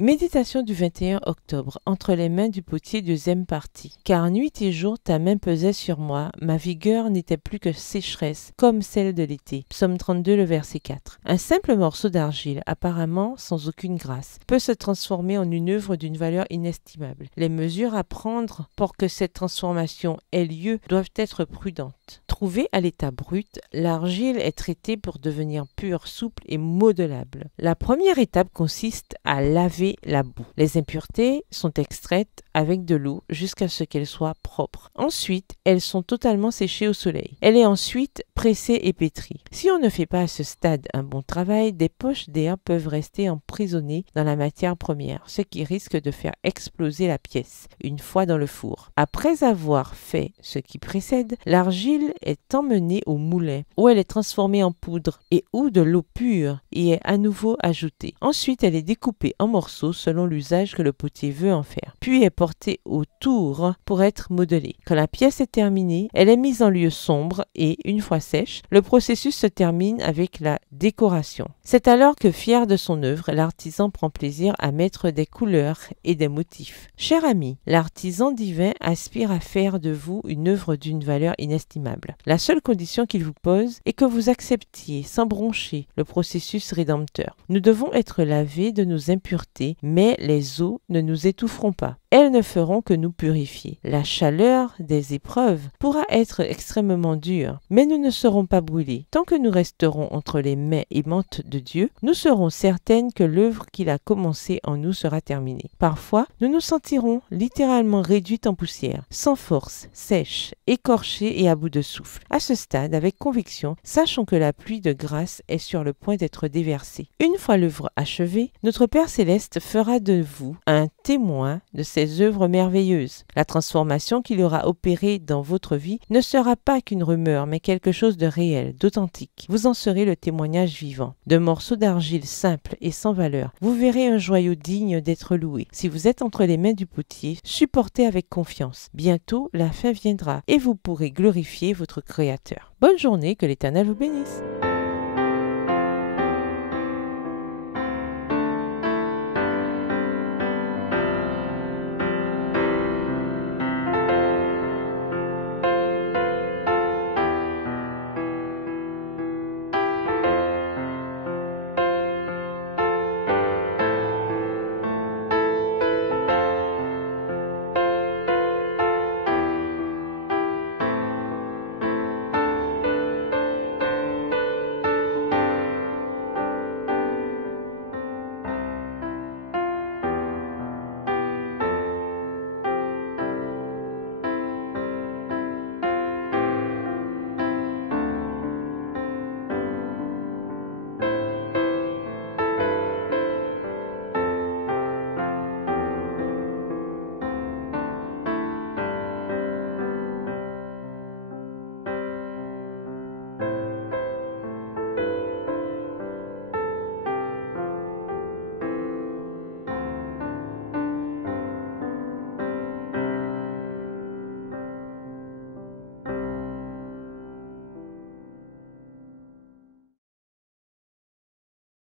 Méditation du 21 octobre, entre les mains du potier, deuxième partie. Car nuit et jour ta main pesait sur moi, ma vigueur n'était plus que sécheresse, comme celle de l'été. Psaume 32, le verset 4. Un simple morceau d'argile, apparemment sans aucune grâce, peut se transformer en une œuvre d'une valeur inestimable. Les mesures à prendre pour que cette transformation ait lieu doivent être prudentes. Trouvée à l'état brut, l'argile est traitée pour devenir pure, souple et modelable. La première étape consiste à laver la boue. Les impuretés sont extraites avec de l'eau jusqu'à ce qu'elles soient propres. Ensuite, elles sont totalement séchées au soleil. Elle est ensuite pressée et pétrie. Si on ne fait pas à ce stade un bon travail, des poches d'air peuvent rester emprisonnées dans la matière première, ce qui risque de faire exploser la pièce une fois dans le four. Après avoir fait ce qui précède, l'argile est emmenée au moulin où elle est transformée en poudre et où de l'eau pure y est à nouveau ajoutée. Ensuite, elle est découpée en morceaux selon l'usage que le potier veut en faire, puis est portée autour pour être modelée. Quand la pièce est terminée, elle est mise en lieu sombre et, une fois sèche, le processus se termine avec la décoration. C'est alors que, fier de son œuvre, l'artisan prend plaisir à mettre des couleurs et des motifs. Cher ami, l'artisan divin aspire à faire de vous une œuvre d'une valeur inestimable. La seule condition qu'il vous pose est que vous acceptiez, sans broncher, le processus rédempteur. Nous devons être lavés de nos impuretés, mais les eaux ne nous étoufferont pas. Elles ne feront que nous purifier. La chaleur des épreuves pourra être extrêmement dure, mais nous ne serons pas brûlés. Tant que nous resterons entre les mains aimantes de Dieu, nous serons certaines que l'œuvre qu'il a commencée en nous sera terminée. Parfois, nous nous sentirons littéralement réduites en poussière, sans force, sèches, écorchées et à bout de souffle. À ce stade, avec conviction, sachons que la pluie de grâce est sur le point d'être déversée. Une fois l'œuvre achevée, notre Père Céleste fera de vous un témoin de ses œuvres merveilleuses. La transformation qu'il aura opérée dans votre vie ne sera pas qu'une rumeur, mais quelque chose de réel, d'authentique. Vous en serez le témoignage vivant. De morceaux d'argile simples et sans valeur, vous verrez un joyau digne d'être loué. Si vous êtes entre les mains du potier, supportez avec confiance. Bientôt, la fin viendra et vous pourrez glorifier votre Créateur. Bonne journée, que l'Éternel vous bénisse.